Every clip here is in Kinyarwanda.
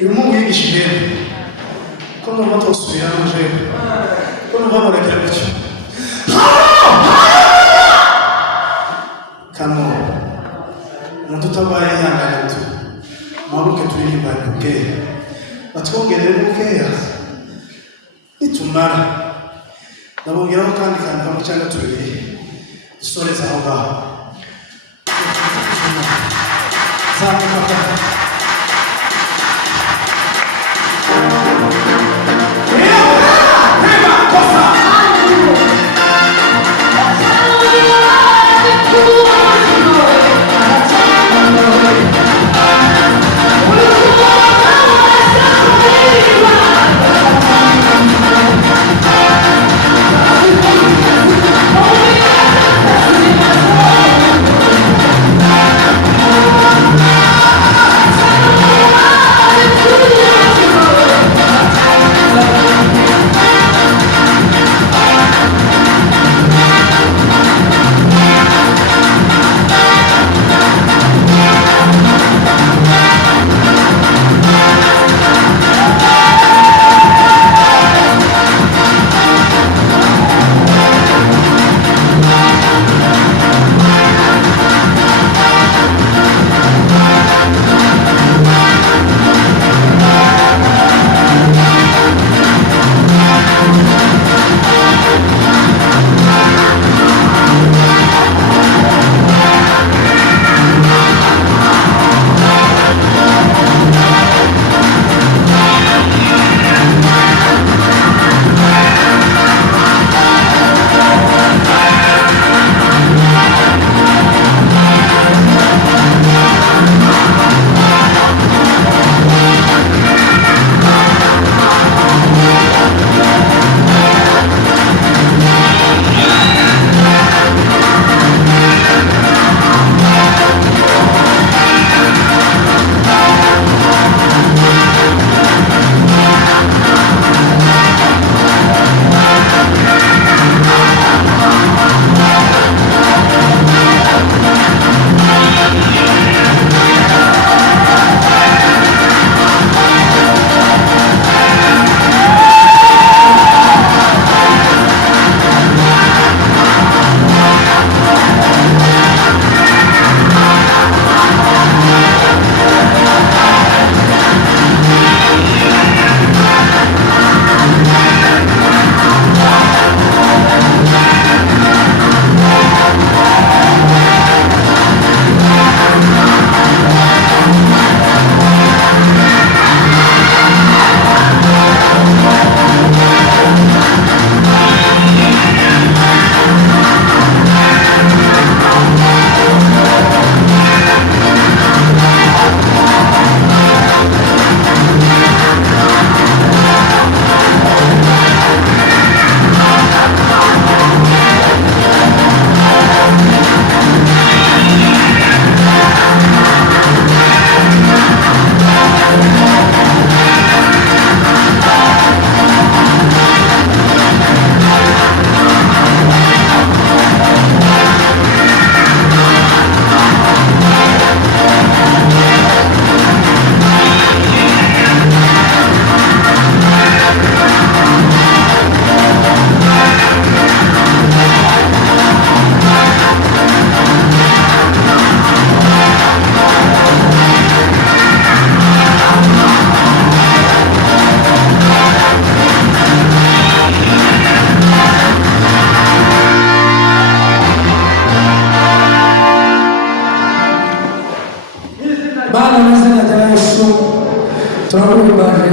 uyu Mungu yigishije ko numva twosubira nje ko numva murekera gutyo kano umuntu utabaye yangana tu mabuke turirimbane ubwenge batwongerere bukeya nitumara nabongeraho kandi kamwe cyangwa tubiri dusoreza aho ngaho zamuka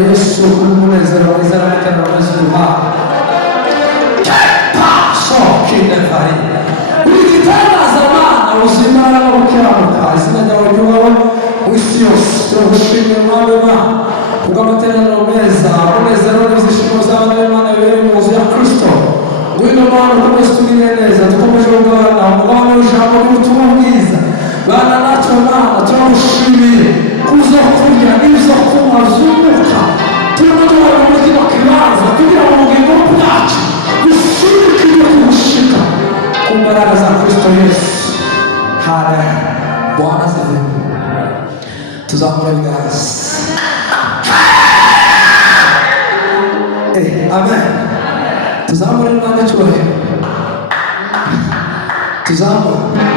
Yesu umunezero mwiza n'umutekano mwiza uduhaye sokindefari wigitangaza Mana ubuzima n'abukiranuka izina ryawe ryubahwe mu isi yose turagushimira Mwami Mana kubw'amateraniro meza umunezero n'izishimo z'abana b'Imana bibereye mu nzu ya Kristo ngwino Mana ukomeze tugirire neza dukomeje kugabana umugabane w'ijambo ry'ubutumwa bwiza bana natwe Mana turagushimiye kuza kurya n'izo kunywa z'umwuka turimo tubona umutima kibanza kugira ngo ubugingo bwacu busubikire kubushika ku mbaraga za Kristo Yesu. Haleluya. Bwana asifiwe. Tuzamure ibiganza. tuzamure Imana icyubahiro tuzamure